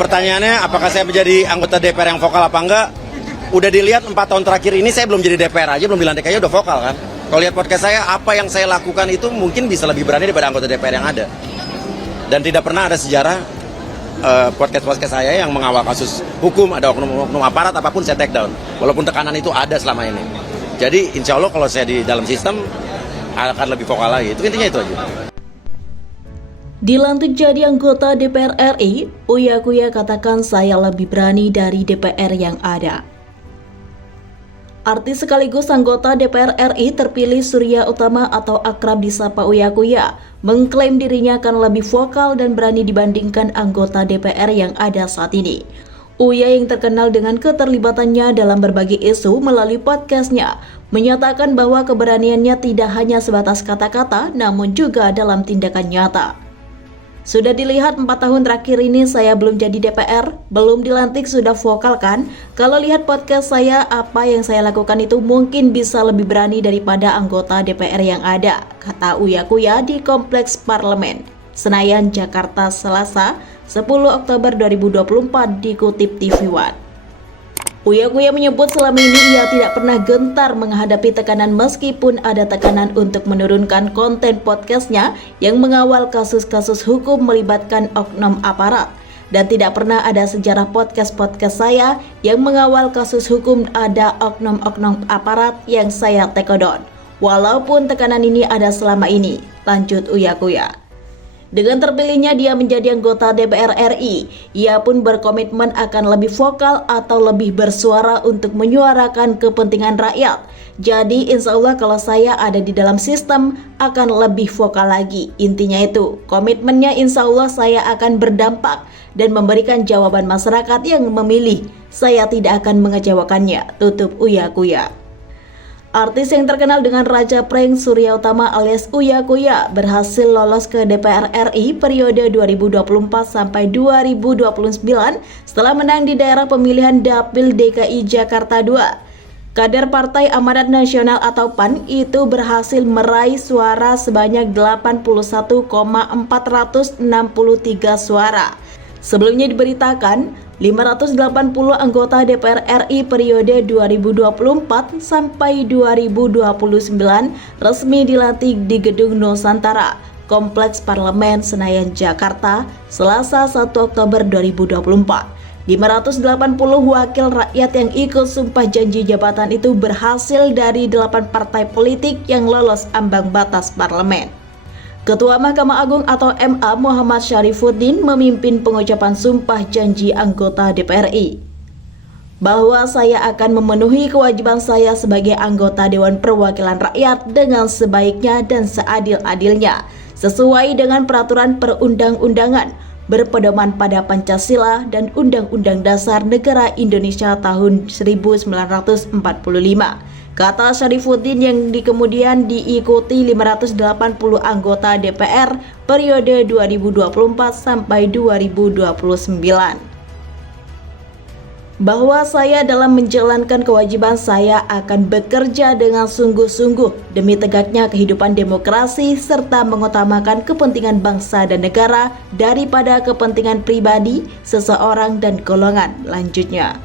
Pertanyaannya, apakah saya menjadi anggota DPR yang vokal apa enggak? Udah dilihat 4 tahun terakhir ini saya belum jadi DPR aja, belum dilantik aja udah vokal kan. Kalau lihat podcast saya, apa yang saya lakukan itu mungkin bisa lebih berani daripada anggota DPR yang ada. Dan tidak pernah ada sejarah podcast saya yang mengawal kasus hukum, ada oknum aparat apapun saya take down. Walaupun tekanan itu ada selama ini. Jadi insya Allah kalau saya di dalam sistem akan lebih vokal lagi. Itu intinya itu aja. Dilantik jadi anggota DPR RI, Uya Kuya katakan saya lebih berani dari DPR yang ada. Artis sekaligus anggota DPR RI terpilih Surya Utama atau akrab disapa Uya Kuya mengklaim dirinya akan lebih vokal dan berani dibandingkan anggota DPR yang ada saat ini. Uya yang terkenal dengan keterlibatannya dalam berbagai isu melalui podcastnya menyatakan bahwa keberaniannya tidak hanya sebatas kata-kata namun juga dalam tindakan nyata. Sudah dilihat 4 tahun terakhir ini saya belum jadi DPR, belum dilantik sudah vokal kan? Kalau lihat podcast saya, apa yang saya lakukan itu mungkin bisa lebih berani daripada anggota DPR yang ada, kata Uya Kuya di Kompleks Parlemen, Senayan, Jakarta, Selasa, 10 Oktober 2024 dikutip TV One. Uya Kuya menyebut selama ini ia tidak pernah gentar menghadapi tekanan meskipun ada tekanan untuk menurunkan konten podcastnya yang mengawal kasus-kasus hukum melibatkan oknum aparat. Dan tidak pernah ada sejarah podcast saya yang mengawal kasus hukum ada oknum-oknum aparat yang saya take down. Walaupun tekanan ini ada selama ini, lanjut Uya Kuya. Dengan terpilihnya dia menjadi anggota DPR RI, ia pun berkomitmen akan lebih vokal atau lebih bersuara untuk menyuarakan kepentingan rakyat. Jadi insya Allah kalau saya ada di dalam sistem akan lebih vokal lagi. Intinya itu, komitmennya insya Allah saya akan berdampak dan memberikan jawaban masyarakat yang memilih. Saya tidak akan mengecewakannya, tutup Uya Kuya. Artis yang terkenal dengan Raja Prank Surya Utama alias Uya Kuya berhasil lolos ke DPR RI periode 2024 sampai 2029 setelah menang di daerah pemilihan Dapil DKI Jakarta II. Kader Partai Amanat Nasional atau PAN itu berhasil meraih suara sebanyak 81,463 suara. Sebelumnya diberitakan, 580 anggota DPR RI periode 2024 sampai 2029 resmi dilantik di Gedung Nusantara, Kompleks Parlemen Senayan, Jakarta, Selasa 1 Oktober 2024. 580 wakil rakyat yang ikut sumpah janji jabatan itu berhasil dari 8 partai politik yang lolos ambang batas parlemen. Ketua Mahkamah Agung atau MA Muhammad Syarifuddin memimpin pengucapan sumpah janji anggota DPR RI. Bahwa saya akan memenuhi kewajiban saya sebagai anggota Dewan Perwakilan Rakyat dengan sebaiknya dan seadil-adilnya, sesuai dengan peraturan perundang-undangan, berpedoman pada Pancasila dan Undang-Undang Dasar Negara Indonesia tahun 1945. Kata Syarifuddin yang kemudian diikuti 580 anggota DPR periode 2024 sampai 2029. Bahwa saya dalam menjalankan kewajiban saya akan bekerja dengan sungguh-sungguh demi tegaknya kehidupan demokrasi serta mengutamakan kepentingan bangsa dan negara daripada kepentingan pribadi, seseorang dan golongan, lanjutnya.